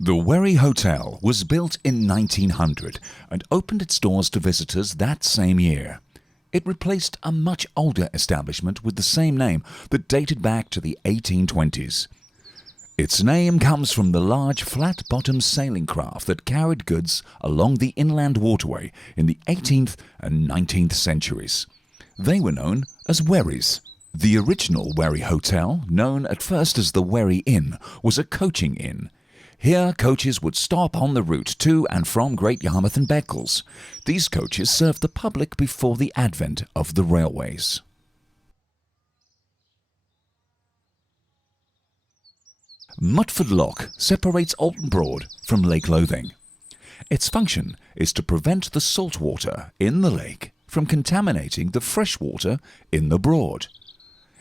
The Wherry Hotel was built in 1900 and opened its doors to visitors that same year. It replaced a much older establishment with the same name that dated back to the 1820s. Its name comes from the large flat-bottomed sailing craft that carried goods along the inland waterway in the 18th and 19th centuries. They were known as wherries. The original Wherry Hotel, known at first as the Wherry Inn, was a coaching inn. Here coaches would stop on the route to and from Great Yarmouth and Beccles. These coaches served the public before the advent of the railways. Mutford Lock separates Oulton Broad from Lake Lothing. Its function is to prevent the salt water in the lake from contaminating the fresh water in the Broad.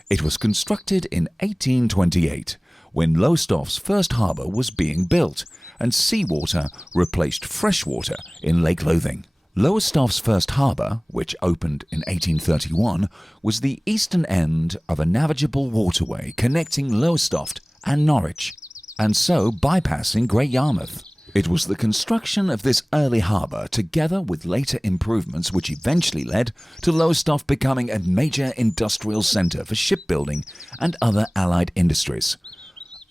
It was constructed in 1828 when Lowestoft's first harbour was being built and seawater replaced fresh water in Lake Lothing. Lowestoft's first harbour, which opened in 1831, was the eastern end of a navigable waterway connecting Lowestoft and Norwich, and so bypassing Great Yarmouth. It was the construction of this early harbour, together with later improvements, which eventually led to Lowestoft becoming a major industrial centre for shipbuilding and other allied industries.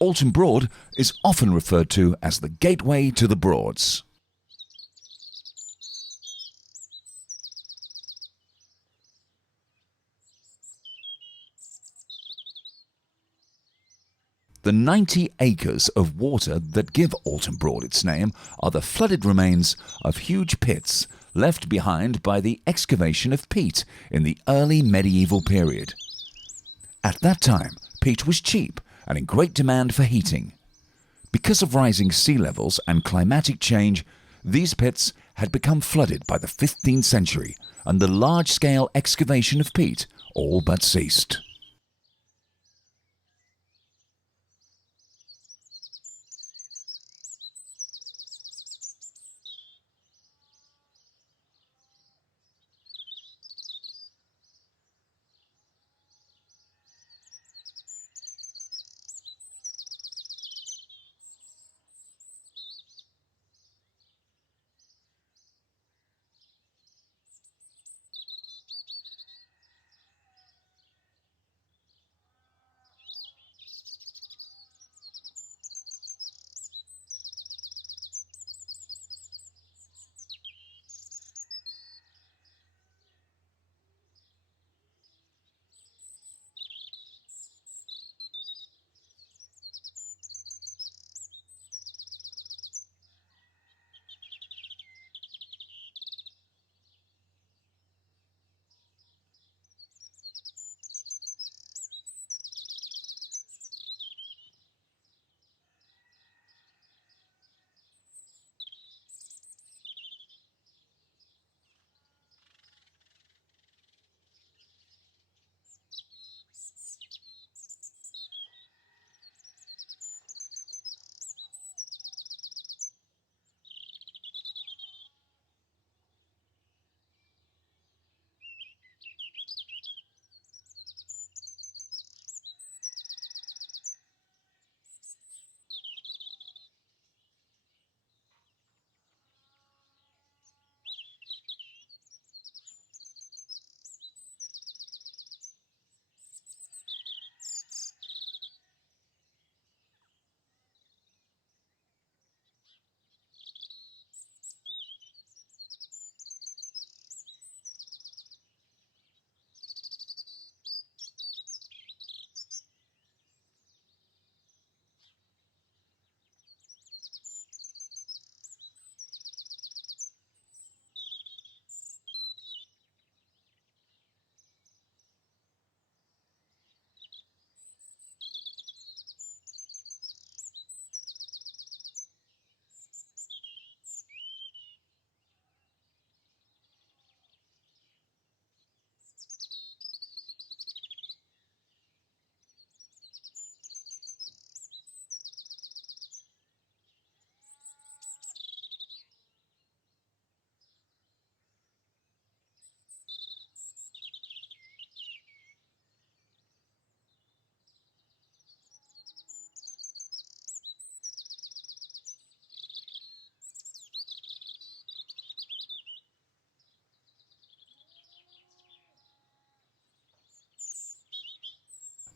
Oulton Broad is often referred to as the gateway to the Broads. The 90 acres of water that give Oulton Broad its name are the flooded remains of huge pits left behind by the excavation of peat in the early medieval period. At that time, peat was cheap and in great demand for heating. Because of rising sea levels and climatic change, these pits had become flooded by the 15th century, and the large-scale excavation of peat all but ceased.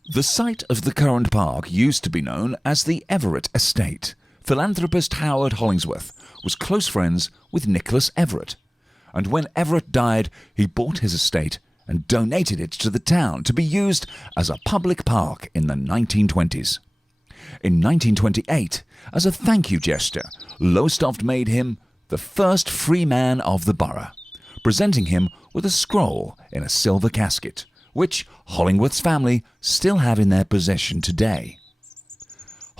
The site of the current park used to be known as the Everett Estate. Philanthropist Howard Hollingsworth was close friends with Nicholas Everitt, and when Everett died, he bought his estate and donated it to the town to be used as a public park in the 1920s. In 1928, as a thank you gesture, Lowestoft made him the first free man of the borough, presenting him with a scroll in a silver casket, which Hollingsworth's family still have in their possession today.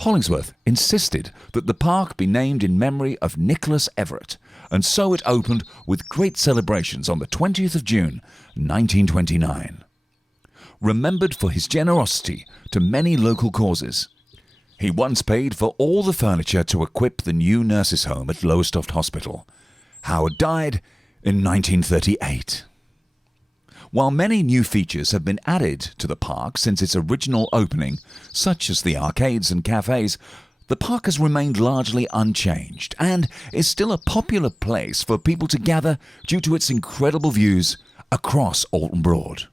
Hollingsworth insisted that the park be named in memory of Nicholas Everitt, and so it opened with great celebrations on the 20th of June, 1929. Remembered for his generosity to many local causes, he once paid for all the furniture to equip the new nurses' home at Lowestoft Hospital. Howard died in 1938. While many new features have been added to the park since its original opening, such as the arcades and cafes, the park has remained largely unchanged and is still a popular place for people to gather due to its incredible views across Oulton Broad.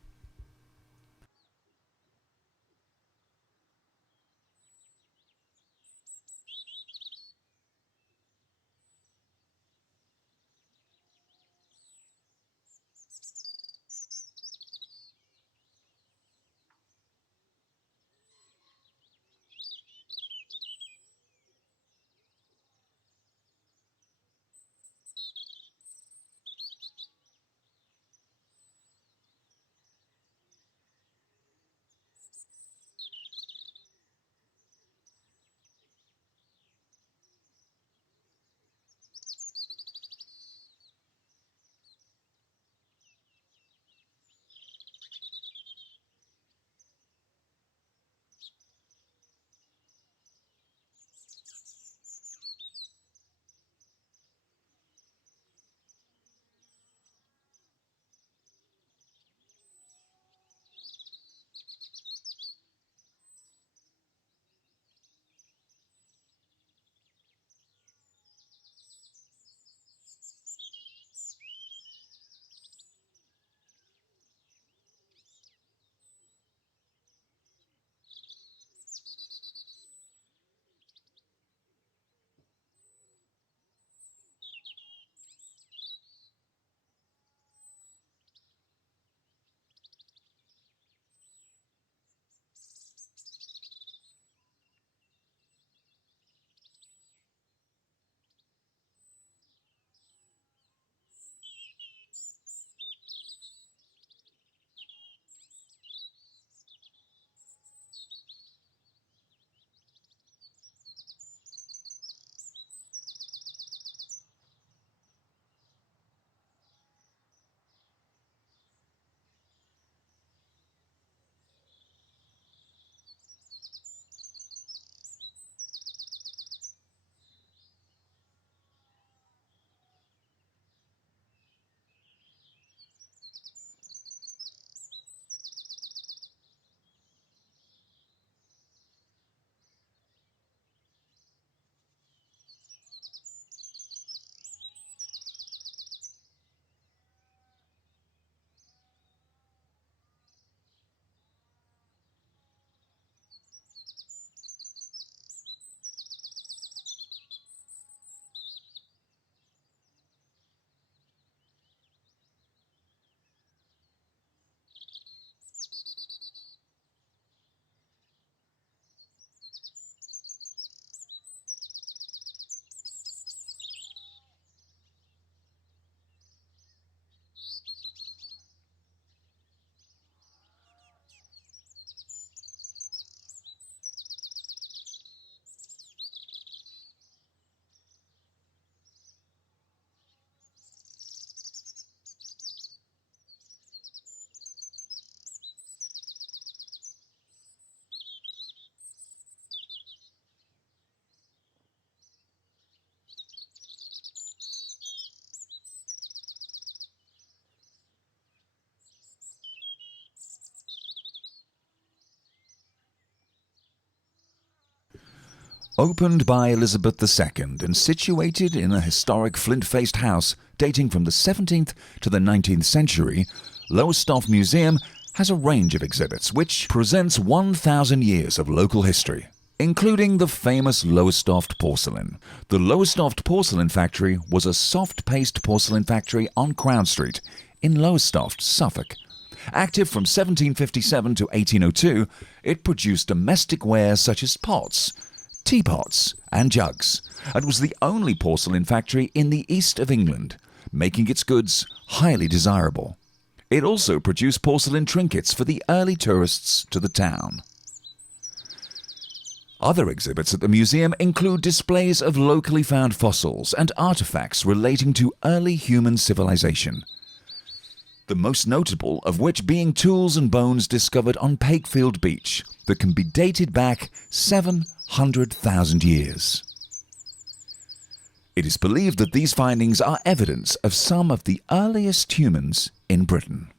Opened by Elizabeth II and situated in a historic flint-faced house dating from the 17th to the 19th century, Lowestoft Museum has a range of exhibits which presents 1,000 years of local history, including the famous Lowestoft porcelain. The Lowestoft porcelain factory was a soft-paste porcelain factory on Crown Street in Lowestoft, Suffolk. Active from 1757 to 1802, it produced domestic ware such as pots, teapots and jugs, and was the only porcelain factory in the east of England, making its goods highly desirable. It also produced porcelain trinkets for the early tourists to the town. Other exhibits at the museum include displays of locally found fossils and artifacts relating to early human civilization, the most notable of which being tools and bones discovered on Pakefield Beach that can be dated back 700,000 years. It is believed that these findings are evidence of some of the earliest humans in Britain.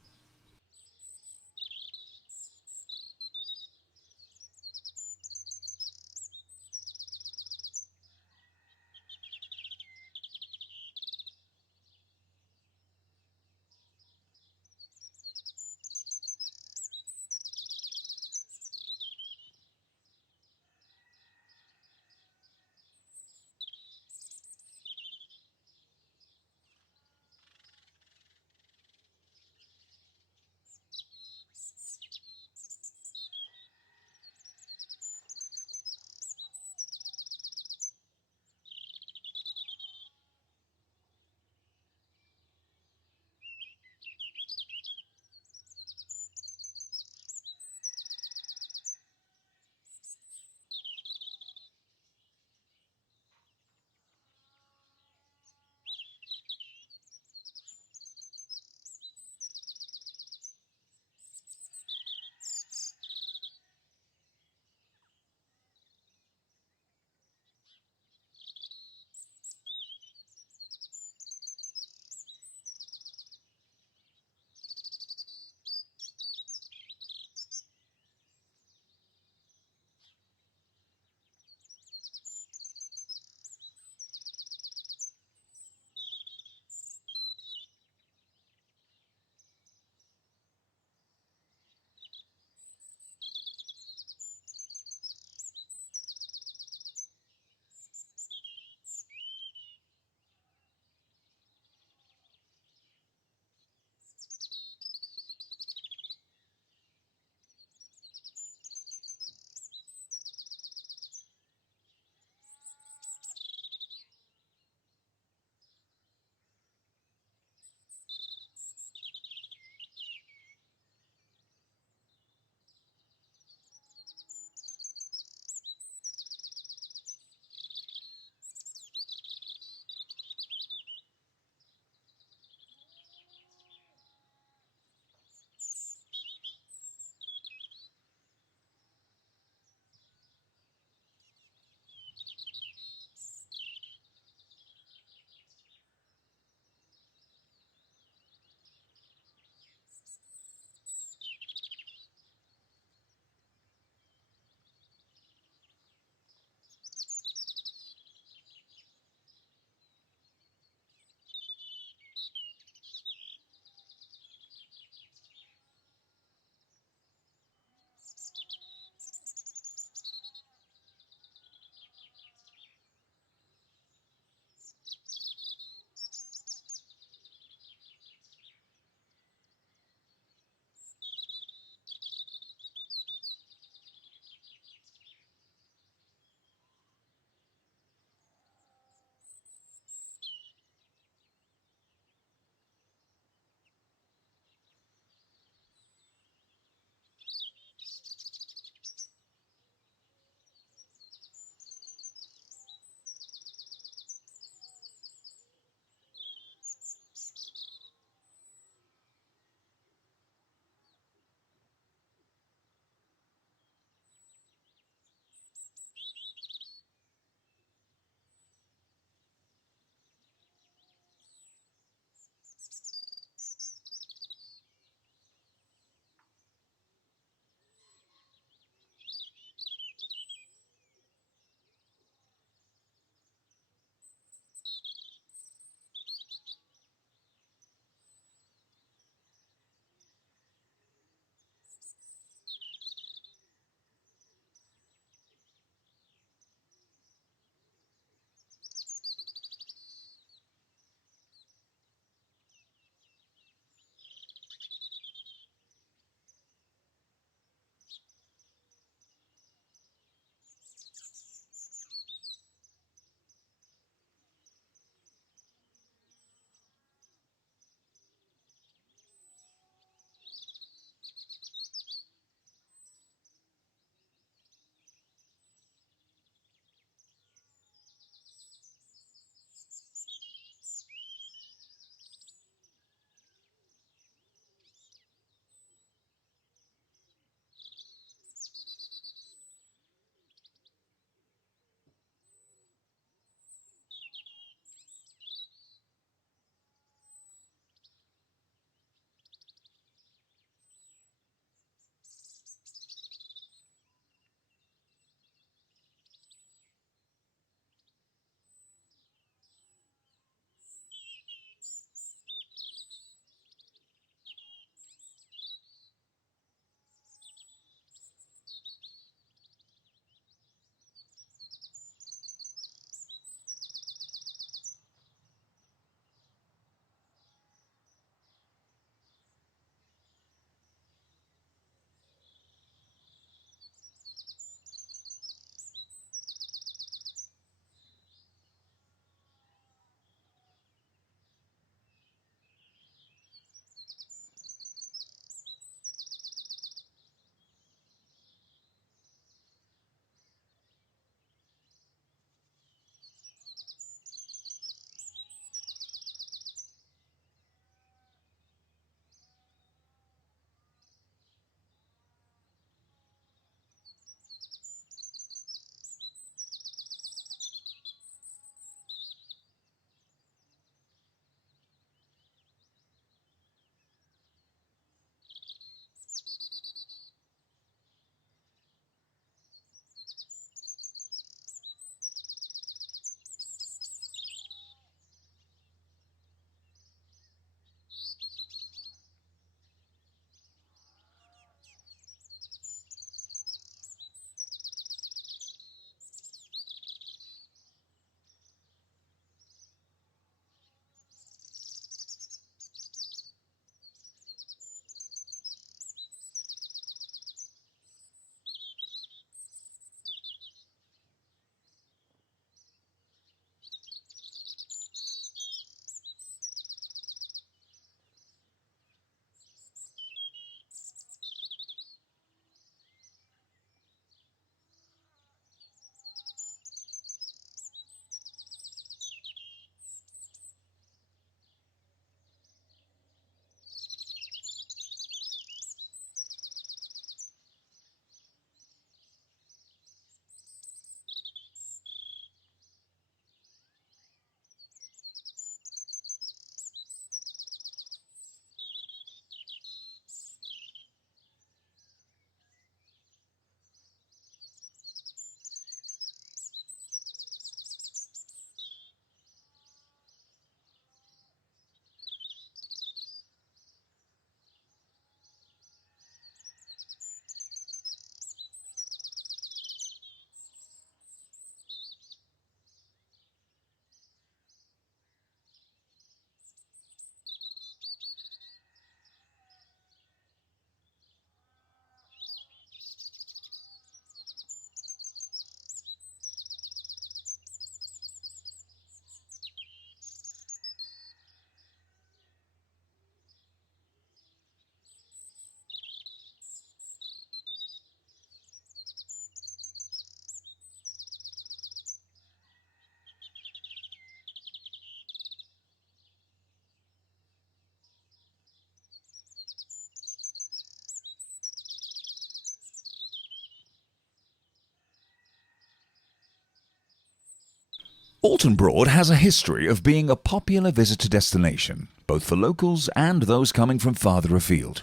Oulton Broad has a history of being a popular visitor destination, both for locals and those coming from farther afield.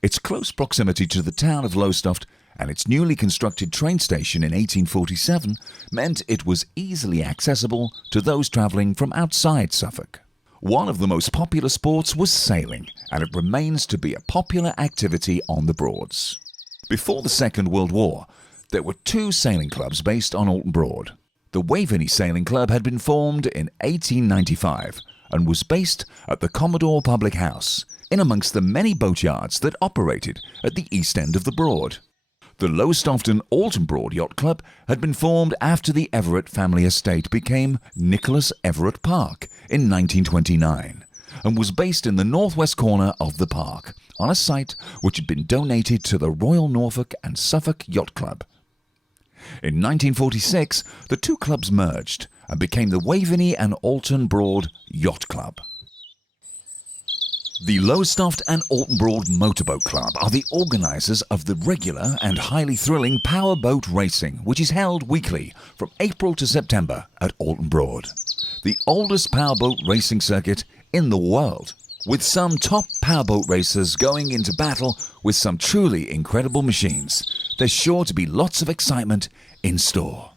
Its close proximity to the town of Lowestoft and its newly constructed train station in 1847 meant it was easily accessible to those travelling from outside Suffolk. One of the most popular sports was sailing, and it remains to be a popular activity on the Broads. Before the Second World War, there were two sailing clubs based on Oulton Broad. The Waveney Sailing Club had been formed in 1895 and was based at the Commodore Public House, in amongst the many boatyards that operated at the east end of the Broad. The Lowestoft and Oulton Broad Yacht Club had been formed after the Everett family estate became Nicholas Everitt Park in 1929 and was based in the northwest corner of the park on a site which had been donated to the Royal Norfolk and Suffolk Yacht Club. In 1946, the two clubs merged and became the Waveney and Oulton Broad Yacht Club. The Lowestoft and Oulton Broad Motorboat Club are the organisers of the regular and highly thrilling powerboat racing, which is held weekly from April to September at Oulton Broad, the oldest powerboat racing circuit in the world. With some top powerboat racers going into battle with some truly incredible machines, there's sure to be lots of excitement in store.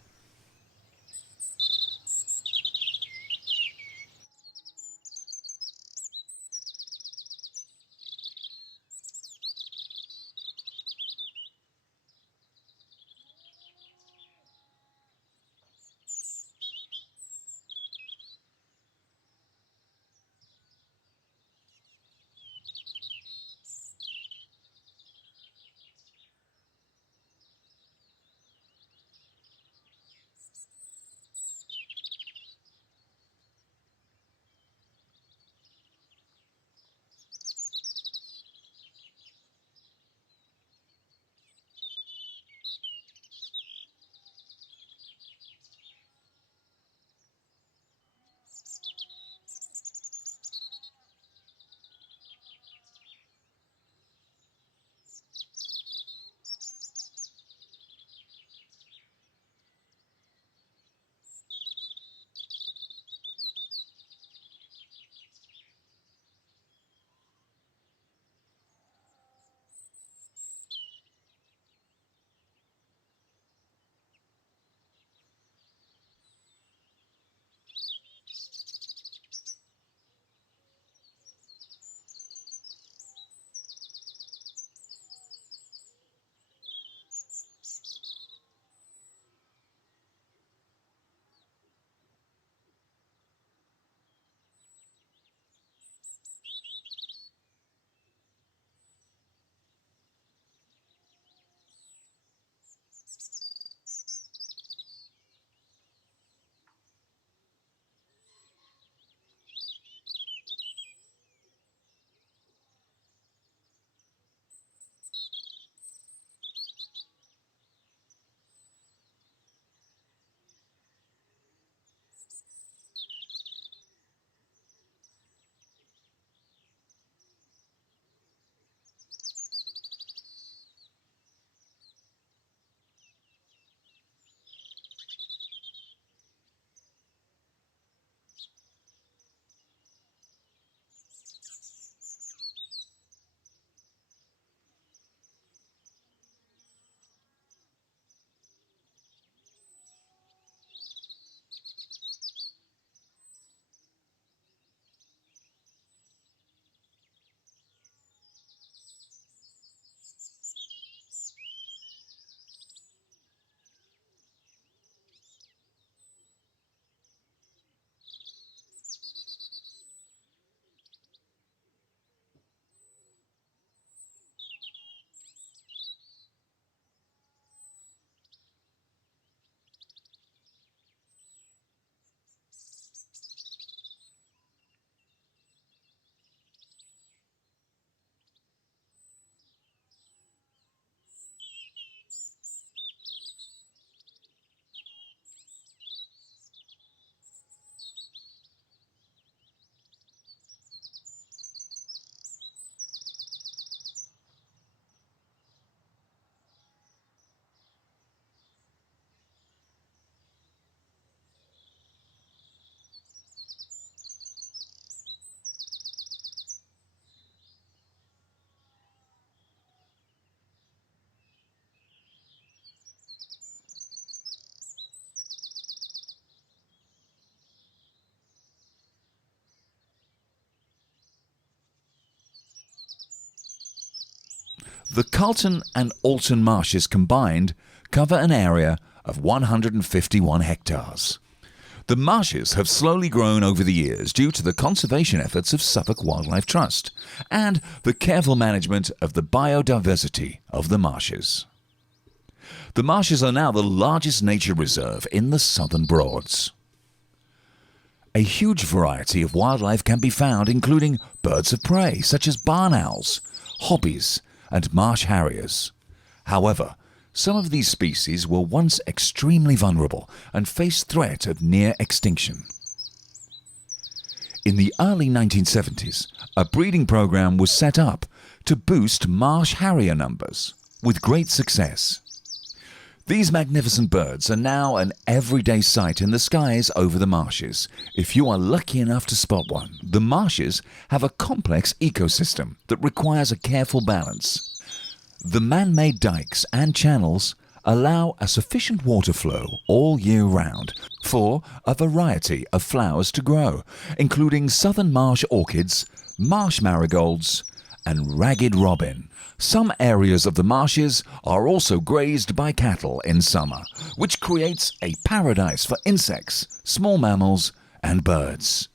The Carlton and Oulton Marshes combined cover an area of 151 hectares. The marshes have slowly grown over the years due to the conservation efforts of Suffolk Wildlife Trust and the careful management of the biodiversity of the marshes. The marshes are now the largest nature reserve in the Southern Broads. A huge variety of wildlife can be found, including birds of prey such as barn owls, hobbies, and marsh harriers. However, some of these species were once extremely vulnerable and faced threat of near extinction. In the early 1970s, a breeding program was set up to boost marsh harrier numbers, with great success. These magnificent birds are now an everyday sight in the skies over the marshes, if you are lucky enough to spot one. The marshes have a complex ecosystem that requires a careful balance. The man-made dikes and channels allow a sufficient water flow all year round for a variety of flowers to grow, including southern marsh orchids, marsh marigolds, and ragged robin. Some areas of the marshes are also grazed by cattle in summer, which creates a paradise for insects, small mammals, and birds.